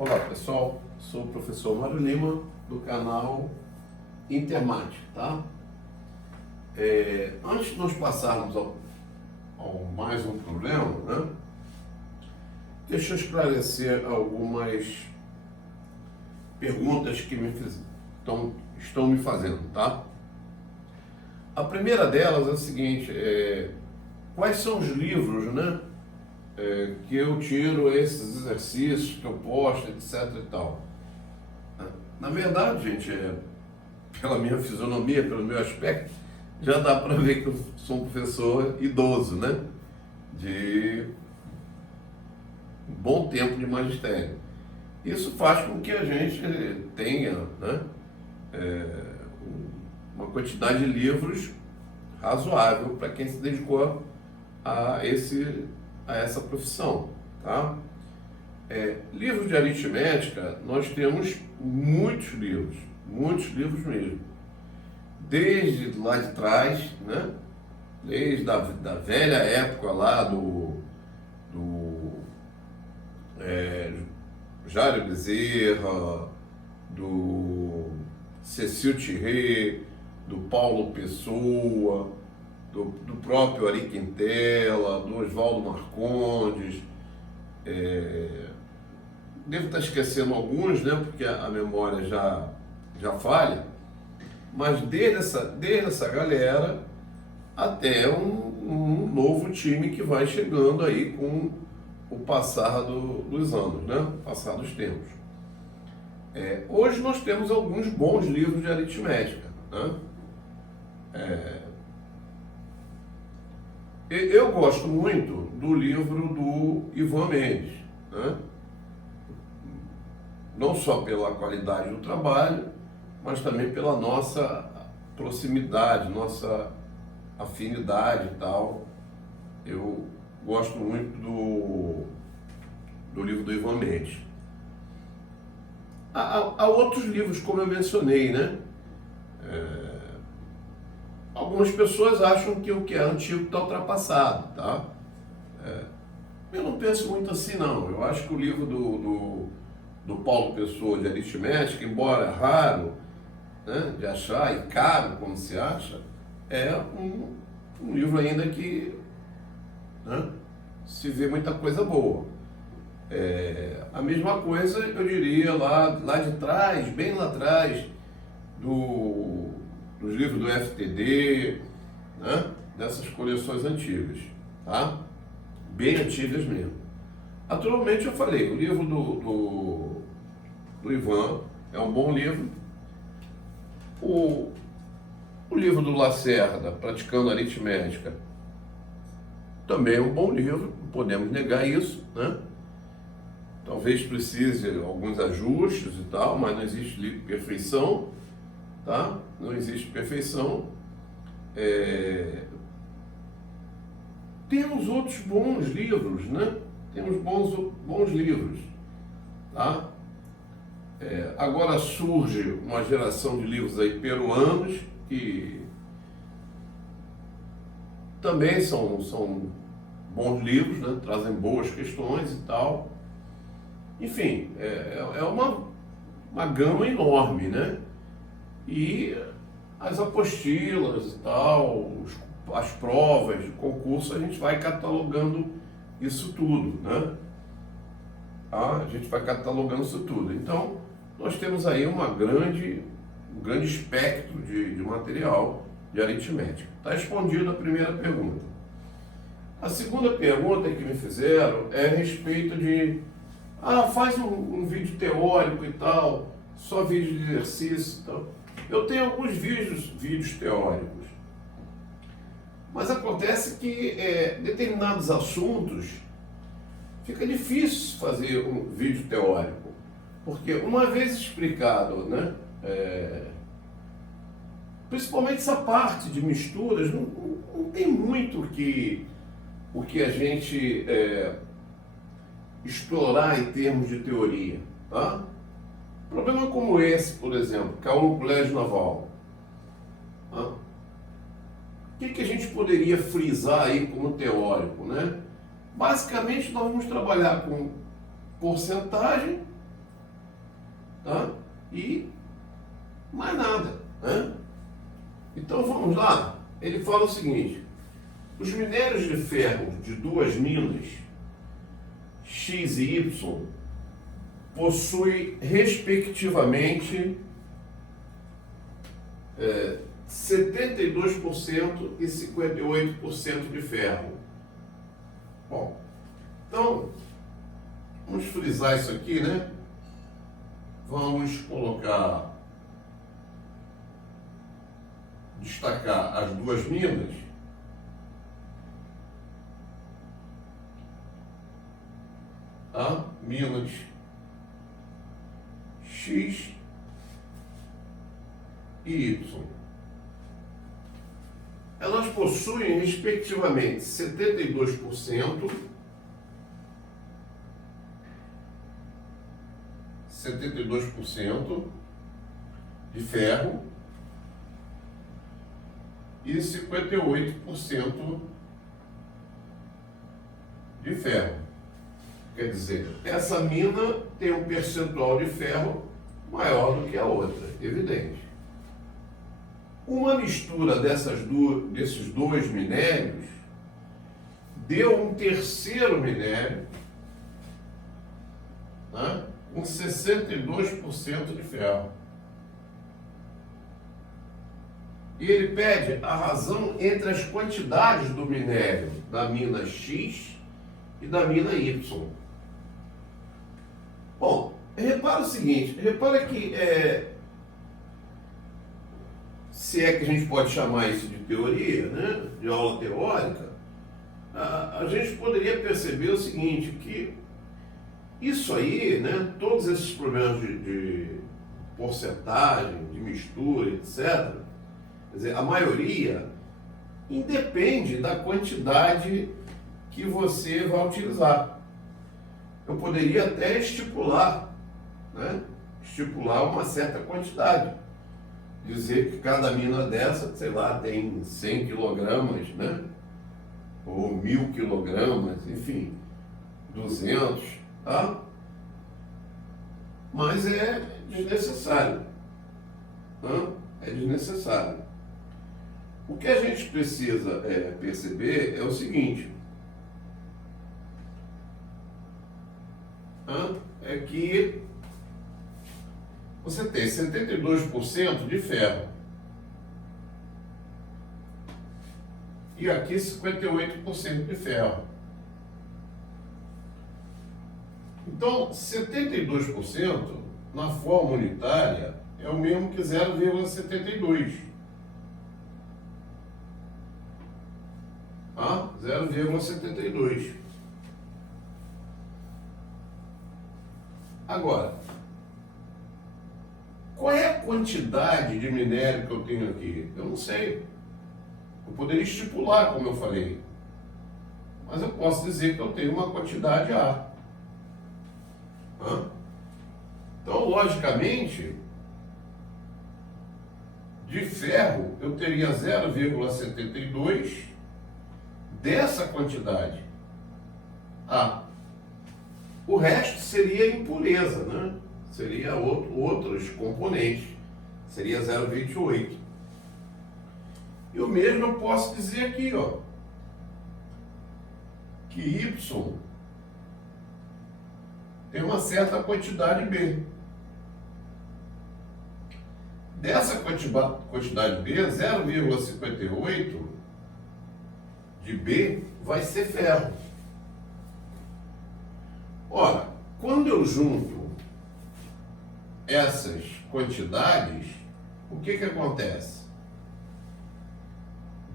Olá pessoal, sou o professor Mário Lima do canal Intermate, tá? Antes de nós passarmos ao mais um problema, né? Deixa eu esclarecer algumas perguntas que estão me fazendo, tá? A primeira delas é a seguinte, quais são os livros, né? Que eu tiro esses exercícios, que eu posto, etc e tal. Na verdade, gente, pela minha fisionomia, pelo meu aspecto, já dá para ver que eu sou um professor idoso, né? De um bom tempo de magistério. Isso faz com que a gente tenha, né, uma quantidade de livros razoável para quem se dedicou a essa profissão, tá? Livros de aritmética, nós temos muitos livros mesmo. Desde lá de trás, né? Desde da velha época lá do Jário Bezerra, do Cecil Thierry, do Paulo Pessoa, do próprio Ari Quintela, do Oswaldo Marcondes. Devo estar esquecendo alguns, né, porque a memória já falha, mas desde essa galera até um novo time que vai chegando aí com o passar dos anos, né, passar dos tempos. Hoje nós temos alguns bons livros de aritmética, né? Eu gosto muito do livro do Ivan Mendes, né? Não só pela qualidade do trabalho, mas também pela nossa proximidade, nossa afinidade e tal. Eu gosto muito do livro do Ivan Mendes. Há outros livros, como eu mencionei, né? Algumas pessoas acham que o que é antigo está ultrapassado, tá? Eu não penso muito assim, não. Eu acho que o livro do Paulo Pessoa de aritmética, embora raro, né, de achar e caro como se acha, é um livro ainda que, né, se vê muita coisa boa. A mesma coisa eu diria lá de trás, bem lá atrás, dos livros do FTD, né? Dessas coleções antigas, tá? Bem antigas mesmo. Atualmente eu falei, o livro do Ivan é um bom livro. O livro do Lacerda, Praticando Aritmética, também é um bom livro, não podemos negar isso, né? Talvez precise alguns ajustes e tal, mas não existe perfeição, tá? Não existe perfeição. Temos outros bons livros, né? Temos bons livros, tá? Agora surge uma geração de livros aí peruanos que também são bons livros, né? Trazem boas questões e tal. Enfim, é uma gama enorme, né? E as apostilas e tal, as provas de concurso, a gente vai catalogando isso tudo, né? A gente vai catalogando isso tudo. Então, nós temos aí um grande espectro de material de aritmética. Está respondida a primeira pergunta. A segunda pergunta que me fizeram é a respeito de faz um vídeo teórico e tal, só vídeo de exercício e tal. Eu tenho alguns vídeos teóricos, mas acontece que determinados assuntos fica difícil fazer um vídeo teórico, porque uma vez explicado, né, principalmente essa parte de misturas, não tem muito o que a gente explorar em termos de teoria, tá? Problema como esse, por exemplo, caiu no Colégio Naval. O que a gente poderia frisar aí como teórico, né? Basicamente, nós vamos trabalhar com porcentagem tá? E mais nada, né? Então vamos lá. Ele fala o seguinte: os minérios de ferro de duas minas, X e Y, possuem respectivamente 72% e 58% de ferro. Bom, então vamos frisar isso aqui, né? Vamos colocar, destacar as duas minas. Tá? Minas X e Y. Elas possuem, respectivamente, 72% de ferro e 58% de ferro. Quer dizer, essa mina tem um percentual de ferro maior do que a outra, evidente. Uma mistura desses dois minérios deu um terceiro minério, né, com 62% de ferro. E ele pede a razão entre as quantidades do minério da mina X e da mina Y. Bom, repara o seguinte, repara que se é que a gente pode chamar isso de teoria, né, de aula teórica, a gente poderia perceber o seguinte, que isso aí, né, todos esses problemas de porcentagem, de mistura, etc., quer dizer, a maioria independe da quantidade que você vai utilizar. Eu poderia até estipular, né, estipular uma certa quantidade. Dizer que cada mina dessa, sei lá, tem 100 quilogramas, né? Ou 1000 quilogramas, enfim, 200, tá? Mas é desnecessário. Tá? É desnecessário. O que a gente precisa perceber é o seguinte: é que você tem 72% de ferro e aqui 58% de ferro. Então, 72% na forma unitária é o mesmo que 0,72. 0,72. Agora, qual é a quantidade de minério que eu tenho aqui? Eu não sei. Eu poderia estipular, como eu falei. Mas eu posso dizer que eu tenho uma quantidade A. Então, logicamente, de ferro eu teria 0,72 dessa quantidade A. O resto seria impureza, né? Seria outros componentes, seria 0,28. E o mesmo eu posso dizer aqui, ó, que Y tem uma certa quantidade B. Dessa quantidade B, 0,58 de B vai ser ferro. Ora, quando eu junto essas quantidades, o que acontece?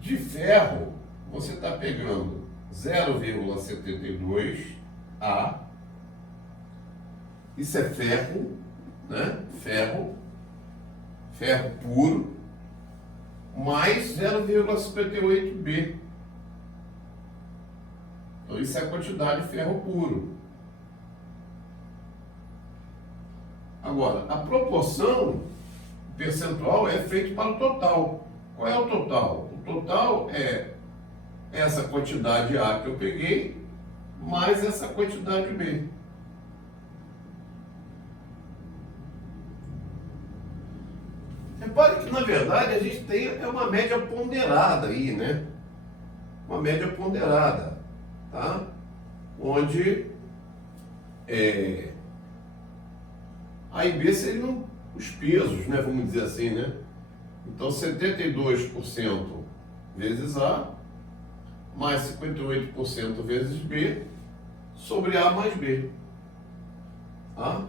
De ferro, você está pegando 0,72 A, isso é ferro, né? Ferro puro, mais 0,58 B. Então isso é a quantidade de ferro puro. Agora, a proporção percentual é feita para o total. Qual é o total? O total é essa quantidade A que eu peguei, mais essa quantidade B. na verdade, a gente tem uma média ponderada aí, né? Uma média ponderada, tá? Onde A e B seriam os pesos, né? Vamos dizer assim, né? Então, 72% vezes A, mais 58% vezes B, sobre A mais B. Tá?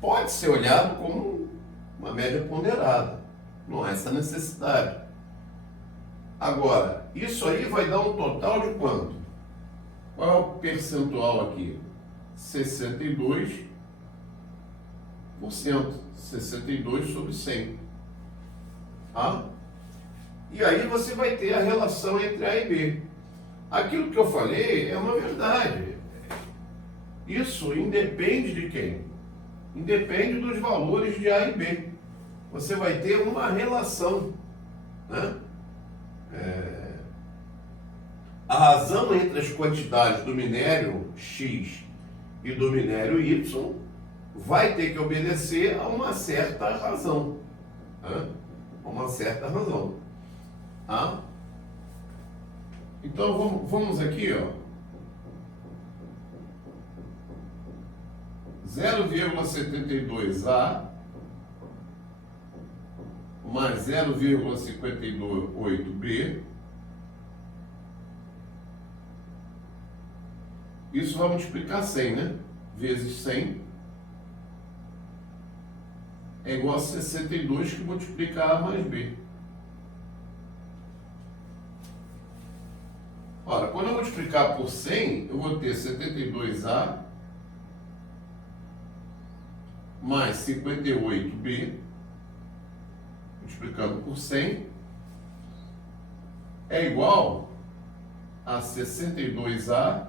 Pode ser olhado como uma média ponderada, não há essa necessidade. Agora, isso aí vai dar um total de quanto? Qual é o percentual aqui? 62%. 62 sobre 100. Tá? E aí você vai ter a relação entre A e B. Aquilo que eu falei é uma verdade. Isso independe de quem? Independe dos valores de A e B. Você vai ter uma relação, né? A razão entre as quantidades do minério X e do minério Y vai ter que obedecer a uma certa razão. Né? Uma certa razão. Tá? Então vamos aqui, ó. 0,72A mais 0,58B. Isso vai multiplicar 100, né? Vezes 100 é igual a 62 que multiplica A mais B. Ora, quando eu multiplicar por 100, eu vou ter 72A mais 58B, multiplicando por 100, é igual a 62A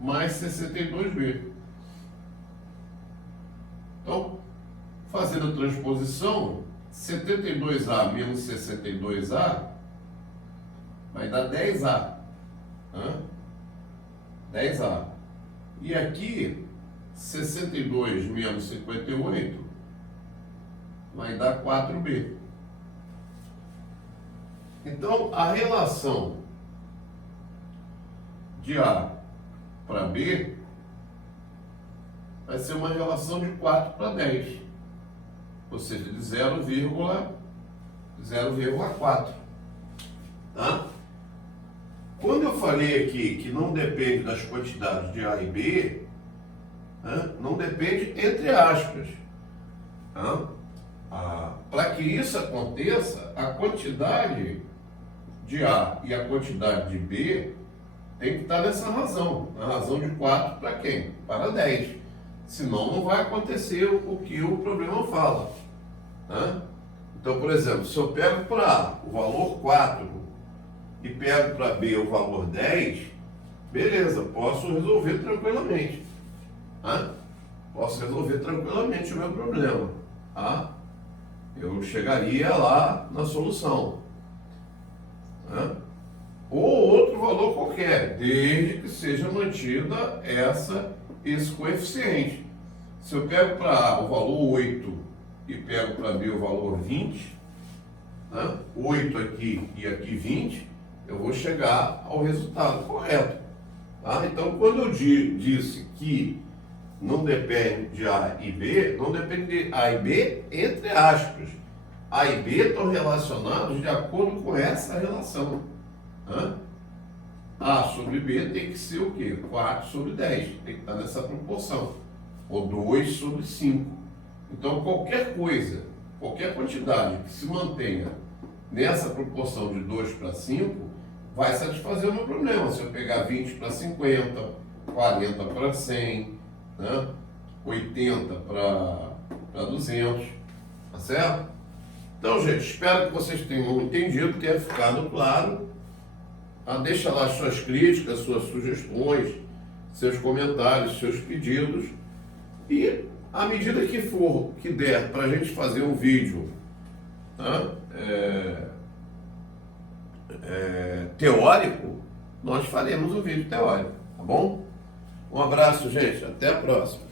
mais 62B. Então, fazendo a transposição, 72A menos 62A vai dar 10A. 10A. E aqui, 62 menos 58 vai dar 4B. Então, a relação de A para B vai ser uma relação de 4 para 10, ou seja, de 0,4. Tá? Quando eu falei aqui que não depende das quantidades de A e B, não depende entre aspas. Tá? Para que isso aconteça, a quantidade de A e a quantidade de B tem que estar nessa razão, na razão de 4 para quem? Para 10. Senão não vai acontecer o que o problema fala. Tá? Então, por exemplo, se eu pego para A o valor 4 e pego para B o valor 10, beleza, posso resolver tranquilamente. Tá? Posso resolver tranquilamente o meu problema. Tá? Eu chegaria lá na solução. Tá? Ou outro valor qualquer, desde que seja mantida esse coeficiente. Se eu pego para A o valor 8 e pego para B o valor 20, né? 8 aqui e aqui 20, eu vou chegar ao resultado correto. Tá? Então, quando eu disse que não depende de A e B, não depende de A e B entre aspas. A e B estão relacionados de acordo com essa relação. A sobre B tem que ser o quê? 4 sobre 10. Tem que estar nessa proporção. Ou 2 sobre 5. Então, qualquer coisa, qualquer quantidade que se mantenha nessa proporção de 2 para 5, vai satisfazer o meu problema. Se eu pegar 20 para 50, 40 para 100, né? 80 para 200, tá certo? Então, gente, espero que vocês tenham entendido, tenha ficado claro. Deixa lá suas críticas, suas sugestões, seus comentários, seus pedidos. E à medida que der para a gente fazer um vídeo, tá? Teórico, nós faremos um vídeo teórico, tá bom? Um abraço, gente. Até a próxima.